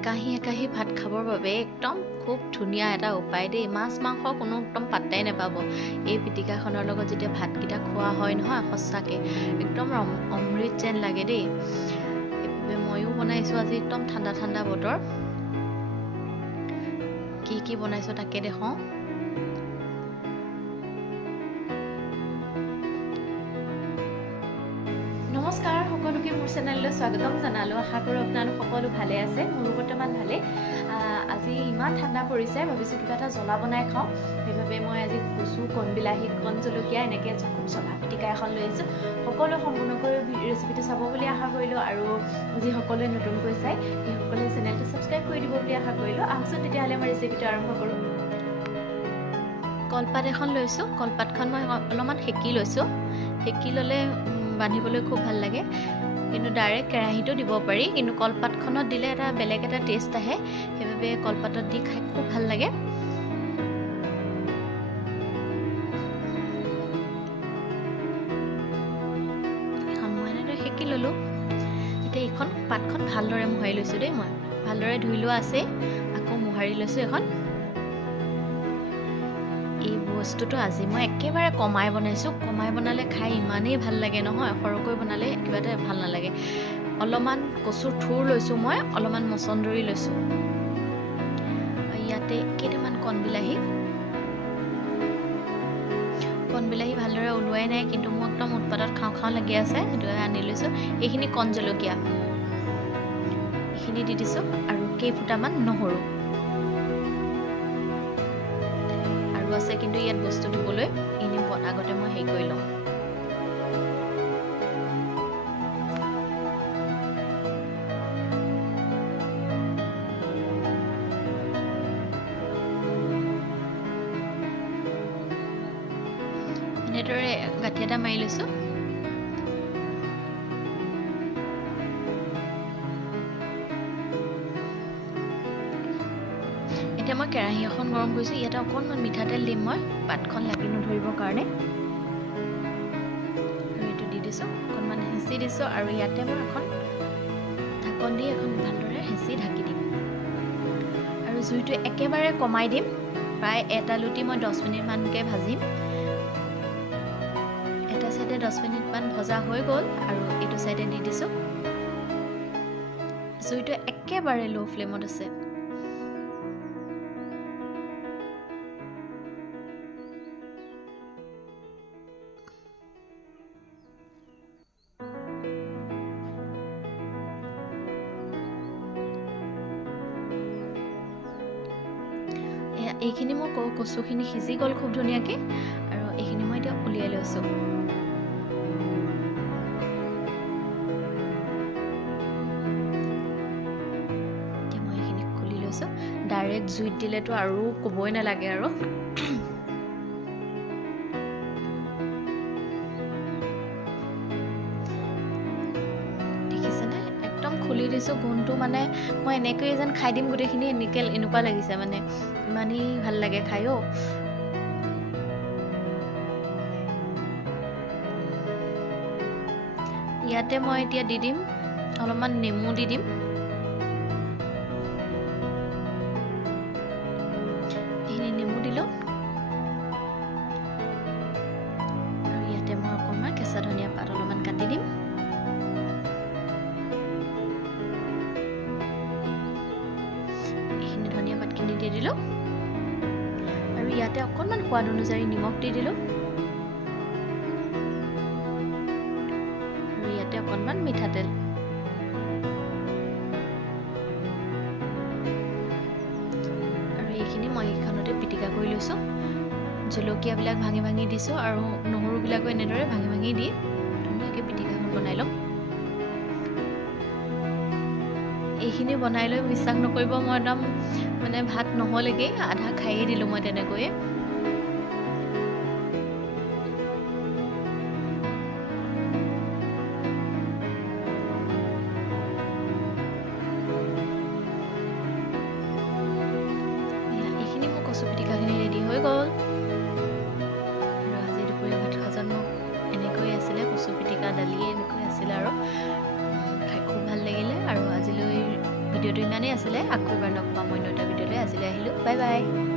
একাহী একাহী ভাত খাবৰ বাবে একদম খুব ধুনীয়া এটা উপায় দেই। মাছ মাংস কোনো একদম পাত্তাই নাপাব। এই পিটিকাখনৰ লগত যেতিয়া ভাতকেইটা খোৱা হয় নহয় সঁচাকৈ একদম অমৃত যেন লাগে দেই। সেইবাবে ময়ো বনাইছোঁ আজি একদম ঠাণ্ডা ঠাণ্ডা বতৰ। কি কি বনাইছোঁ তাকে দেখাওঁ নমস্কাৰ সকলোকে মোৰ চেনেললৈ স্বাগতম জনালোঁ। আশা কৰোঁ আপোনালোক সকলো ভালে আছে মোৰো বৰ্তমান ভালে আহ, আজি ইমান ঠাণ্ডা পৰিছে ভাবিছোঁ কিবা এটা জ্বলা বনাই খাওঁ। সেইবাবে মই আজি কচু কণ বিলাহী কণ জলকীয়া এনেকৈ খুব জ্বলা পিটিকা এখন লৈ আহিছোঁ। সকলোৱে সম্পূৰ্ণকৈ ৰেচিপিটো চাব বুলি আশা কৰিলোঁ আৰু যিসকলে নতুনকৈ চাই সেইসকলে চেনেলটো ছাবস্ক্ৰাইব কৰি দিব বুলি আশা কৰিলোঁ। আহকচোন তেতিয়াহ'লে মই ৰেচিপিটো আৰম্ভ কৰোঁ। কলপাত এখন লৈছোঁ। কলপাতখন মই অলপমান সেকি লৈছোঁ। সেকি ল'লে বান্ধিবলৈ খুব ভাল লাগে। কিন্তু ডাইৰেক্ট কেৰাহীতো দিব পাৰি। কিন্তু কলপাতখনত দিলে এটা বেলেগ এটা টেষ্ট আহে। সেইবাবে কলপাতত দি খাই খুব ভাল লাগে। সেকি ল'লোঁ। এতিয়া এইখন পাতখন ভালদৰে মোহাৰি লৈছোঁ দেই মই। ভালদৰে ধুই লোৱা আছে আকৌ মোহাৰি লৈছোঁ এখন। এই বস্তুটো আজি মই একেবাৰে কমাই বনাইছোঁ। কমাই বনালে খাই ইমানেই ভাল লাগে নহয় সৰহকৈ বনালে কিবা এটা ভাল নালাগে। অলপমান কচুৰ থুৰ লৈছোঁ মই অলপমান মচন্দৰী লৈছোঁ। ইয়াতে কেইটামান কণ বিলাহী কণ বিলাহী ভালদৰে ওলোৱাই নাই কিন্তু মোৰ একদম উৎপাতত খাওঁ খাওঁ লাগি আছে সেইটোৱে আনি লৈছোঁ। এইখিনি কণ জলকীয়া। এইখিনি দি দিছোঁ আৰু কেইফুটামান নহৰু। আৰু আছে কিন্তু ইয়াত বস্তু দিবলৈ এনে ব- আগতে মই হেৰি কৰি লওঁ। এনেদৰে গাঁঠি এটা মাৰি লৈছোঁ। এতিয়া মই কেৰাহী এখন গৰম কৰিছোঁ ইয়াতে অকণমান মিঠাতেল দিম মই পাতখন লাগি নধৰিবৰ কাৰণে। এইটো দি দিছোঁ অকণমান হেঁচি দিছোঁ আৰু ইয়াতে মই এখন ঢাকন দি এখন ভালদৰে হেঁচি ঢাকি দিম। আৰু জুইটো একেবাৰে কমাই দিম প্ৰায় এটা লুটি মই দহ মিনিটমানকৈ ভাজিম। এটা চাইডে দহ মিনিটমান ভজা হৈ গ'ল আৰু এইটো চাইডে দি দিছোঁ। জুইটো একেবাৰে ল' ফ্লেমত আছে। এইখিনি মই কচুখিনি সিজি গ'ল খুব ধুনীয়াকৈ আৰু এইখিনি মই এতিয়া উলিয়াই লৈছোঁ। এতিয়া মই এইখিনি খুলি লৈছোঁ। ডাইৰেক্ট জুইত দিলেতো আৰু ক'বই নালাগে আৰু। খুলি দিছোঁ গোন্ধটো মানে মই এনেকৈয়ে যেন খাই দিম গোটেইখিনি এনেকৈ এনেকুৱা লাগিছে মানে। ইমানেই ভাল লাগে খাই অ' ইয়াতে মই এতিয়া দি দিম অলপমান নেমু দি দিম। দিলোঁ। আৰু ইয়াতে অকণমান সোৱাদ অনুযায়ী নিমখ দি দিলোঁ। আৰু ইয়াতে অকণমান মিঠাতেল। আৰু এইখিনি মই এইখনতে পিটিকা কৰি লৈছোঁ। জলকীয়াবিলাক ভাঙি ভাঙি দিছোঁ আৰু নহৰুবিলাকো এনেদৰে ভাঙি ভাঙি দি ধুনীয়াকৈ পিটিকাখন বনাই ল'ম। এইখিনি বনাই লৈ বিশ্বাস নকৰিব মই একদম মানে ভাত নহ'লেগৈ আধা খায়েই দিলোঁ মই তেনেকৈয়ে। এয়া, এইখিনি মোৰ কচু পিটিকাখিনি ৰেডি হৈ গ'ল। আৰু আজি দুপৰীয়া ভাত সাজত মোক এনেকৈ আছিলে কচু পিটিকা দালি এনেকৈ। ভিডিঅ'টো ইমানেই আছিলে আকৌ এবাৰ লগ পাম অন্য এটা ভিডিঅ'লৈ আজিলৈ আহিলোঁ। Bye bye.